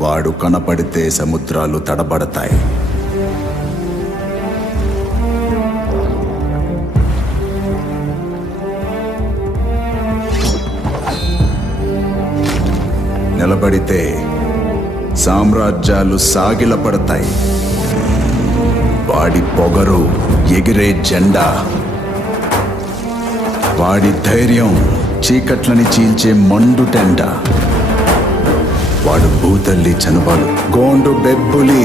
వాడు కనపడితే సముద్రాలు తడబడతాయి. నిలబడితే సామ్రాజ్యాలు సాగిలపడతాయి. వాడి పొగరు ఎగిరే జెండా, వాడి ధైర్యం చీకట్లని చీల్చే మండుటెండ. వాడు భూతల్లి చనుబాలు, గోండు బెబ్బులి,